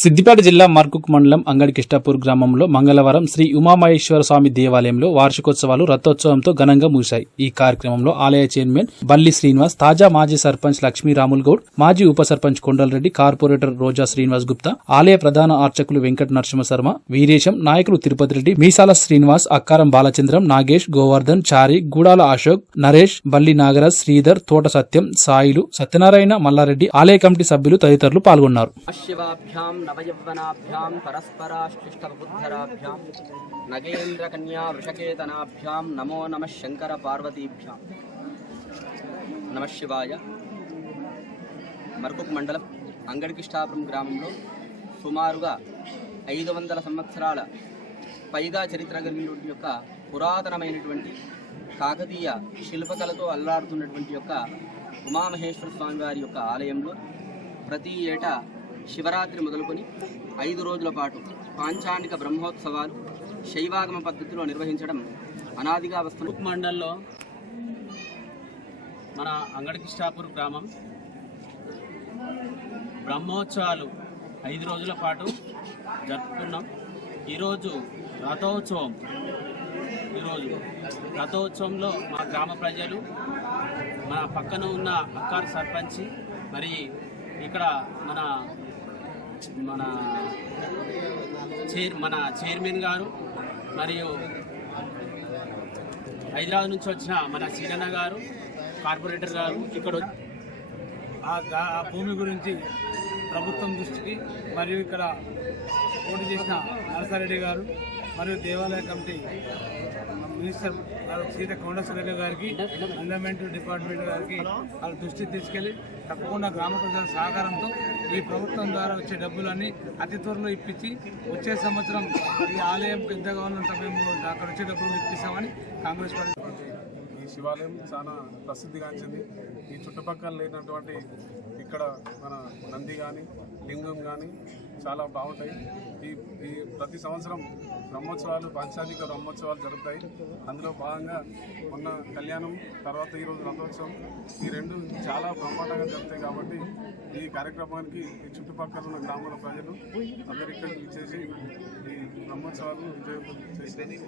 సిద్దిపేట జిల్లా మర్కుక్ మండలం అంగడి కిష్టాపూర్ గ్రామంలో మంగళవారం శ్రీ ఉమామహేశ్వర స్వామి దేవాలయంలో వార్షికోత్సవాలు రథోత్సవంతో ఘనంగా ముగిశాయి. ఈ కార్యక్రమంలో ఆలయ చైర్మన్ బల్లి శ్రీనివాస్ తాజా మాజీ సర్పంచ్ లక్ష్మీ రాముల్ గౌడ్ మాజీ ఉప సర్పంచ్ కొండలరెడ్డి కార్పొరేటర్ రోజా శ్రీనివాస్ గుప్తా ఆలయ ప్రధాన అర్చకులు వెంకట నరసింహ శర్మ వీరేశం నాయకులు తిరుపతి రెడ్డి మీసాల శ్రీనివాస్ అక్కారం బాలచంద్రం నాగేష్ గోవర్ధన్ చారి గూడాల అశోక్ నరేష్ బల్లి నాగరాజ్ శ్రీధర్ తోట సత్యం సాయిలు సత్యనారాయణ మల్లారెడ్డి ఆలయ కమిటీ సభ్యులు తదితరులు పాల్గొన్నారు. నవయవ్వనాభ్యాం పరస్పరాశ్లిష్టబుద్ధరాభ్యాం నగేంద్రకన్యా వృషకేతనాభ్యాం నమో నమ శంకర పార్వతీభ్యాం నమశివాయ మర్కుక్ మండలం అంగడికిష్టాపురం గ్రామంలో సుమారుగా ఐదు వందల సంవత్సరాల పైగా చరిత్ర కలిగినటువంటి యొక్క పురాతనమైనటువంటి కాకతీయ శిల్పకళతో అల్లాడుతున్నటువంటి యొక్క ఉమామహేశ్వర స్వామి వారి యొక్క ఆలయంలో ప్రతి ఏటా శివరాత్రి మొదలుకొని ఐదు రోజుల పాటు పాంచాండిక బ్రహ్మోత్సవాలు శైవాగమ పద్ధతిలో నిర్వహించడం అనాదిగా వస్తుంది మండల్లో మన అంగడకిష్టాపూర్ గ్రామం బ్రహ్మోత్సవాలు ఐదు రోజుల పాటు జరుపుకున్నాం. ఈరోజు రథోత్సవం. ఈరోజు రథోత్సవంలో మా గ్రామ ప్రజలు మన పక్కన ఉన్న అక్కారు సర్పంచి మరి ఇక్కడ మన మన చైర్ మన చైర్మన్ గారు మరియు హైదరాబాద్ నుంచి వచ్చిన మన సీనన్న గారు కార్పొరేటర్ గారు ఇక్కడ ఆ భూమి గురించి ప్రభుత్వం దృష్టికి మరియు ఇక్కడ పోటీ చేసిన నరసారెడ్డి గారు మరియు దేవాలయ కమిటీ మినిస్టర్ సీత కొండసురేఖ గారికి ఎండోమెంట్ డిపార్ట్మెంట్ గారికి వాళ్ళ దృష్టికి తీసుకెళ్ళి తప్పకుండా గ్రామ ప్రజల సహకారంతో ఈ ప్రభుత్వం ద్వారా వచ్చే డబ్బులన్నీ అతి త్వరలో ఇప్పించి వచ్చే సంవత్సరం ఈ ఆలయం పెద్దగా ఉన్న సమయంలో అక్కడ వచ్చే డబ్బులు ఇప్పిస్తామని కాంగ్రెస్ పార్టీ ఈ శివాలయం చాలా ప్రసిద్ధిగాంచింది. ఈ చుట్టుపక్కల లేనటువంటి ఇక్కడ మన నంది కానీ లింగం కానీ చాలా బాగుంటాయి. ఈ ఈ ప్రతి సంవత్సరం బ్రహ్మోత్సవాలు పంచాధిక బ్రహ్మోత్సవాలు జరుగుతాయి. అందులో భాగంగా మొన్న కళ్యాణం తర్వాత ఈరోజు రథోత్సవం. ఈ రెండు చాలా బ్రహ్మాండంగా జరుగుతాయి కాబట్టి ఈ కార్యక్రమానికి ఈ చుట్టుపక్కల ఉన్న గ్రామాల ప్రజలు అందరు ఇక్కడికి చేసి ఈ బ్రహ్మోత్సవాలు విజయవంతం చేసేది